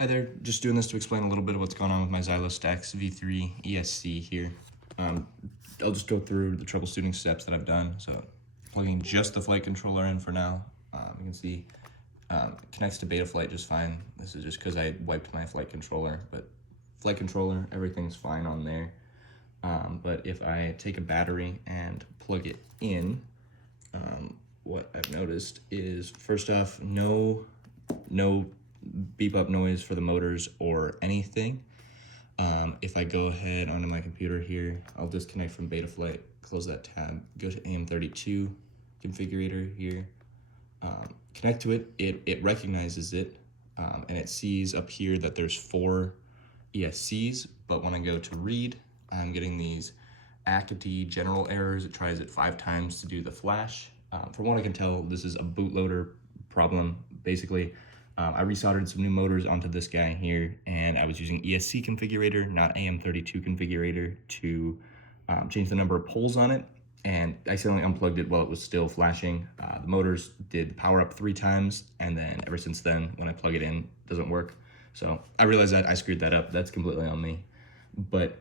Hi there, just doing this to explain a little bit of what's going on with my Xilo Stax V3 ESC here. I'll just go through the troubleshooting steps that I've done. So plugging just the flight controller in for now. You can see connects to Betaflight just fine. This is just because I wiped my flight controller, but flight controller, everything's fine on there. But if I take a battery and plug it in, what I've noticed is, first off, no beep up noise for the motors or anything. If I go ahead onto my computer here, I'll disconnect from Betaflight, close that tab, go to AM32 configurator here, connect to it. It recognizes it, and it sees up here that there's 4 ESCs, but when I go to read, I'm getting these ACD general errors. It tries it 5 times to do the flash. From what I can tell, this is a bootloader problem. Basically, I resoldered some new motors onto this guy here, and I was using ESC configurator, not AM32 configurator, to change the number of poles on it, and I accidentally unplugged it while it was still flashing. The motors did power up 3 times, and then ever since then, when I plug it in, it doesn't work. So I realized that I screwed that up. That's completely on me. But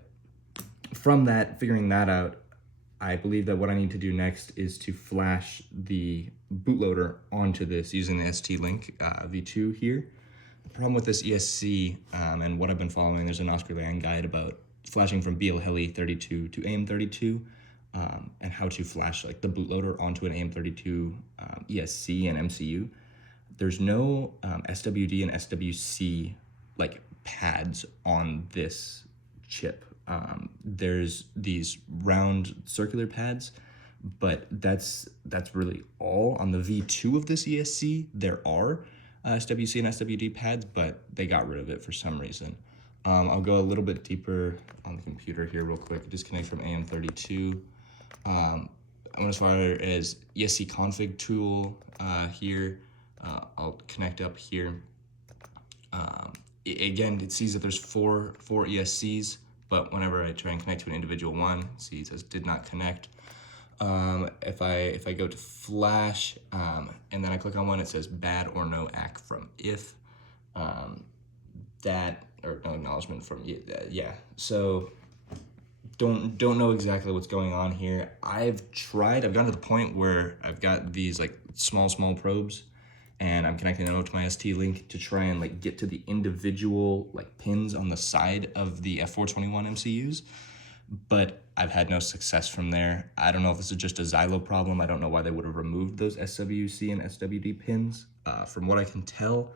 from that, figuring that out, I believe that what I need to do next is to flash the bootloader onto this using the ST-Link V2 here. The problem with this ESC, and what I've been following, there's an Oscar Land guide about flashing from BLHeli 32 to AM32, and how to flash like the bootloader onto an AM32 ESC and MCU. There's no SWD and SWC like pads on this chip. There's these round circular pads, but that's really all. On the V2 of this ESC, there are SWC and SWD pads, but they got rid of it for some reason. I'll go a little bit deeper on the computer here real quick. Disconnect from AM32. I'm as far as ESC config tool here. I'll connect up here. Again, it sees that there's four ESCs, but whenever I try and connect to an individual one, see it says did not connect. If I go to flash, and then I click on one, it says bad or no ACK from if, that, or no acknowledgement from, yeah. So don't know exactly what's going on here. I've gotten to the point where I've got these like small probes, and I'm connecting them up to my ST-Link to try and like get to the individual like pins on the side of the F421 MCUs, but I've had no success from there. I don't know if this is just a Xilo problem. I don't know why they would have removed those SWC and SWD pins. From what I can tell,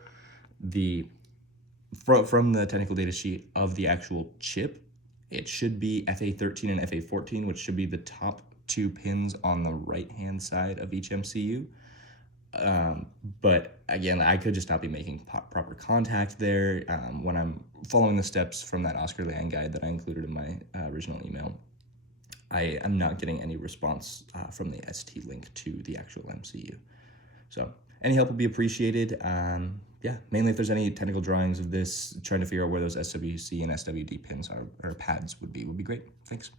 from the technical data sheet of the actual chip, it should be FA13 and FA14, which should be the top 2 pins on the right-hand side of each MCU. But again, I could just not be making proper contact there. When I'm following the steps from that Oscar Land guide that I included in my original email, I am not getting any response from the ST-Link to the actual MCU. So any help would be appreciated. Yeah, mainly if there's any technical drawings of this, trying to figure out where those SWC and SWD pins are, or pads would be great. Thanks.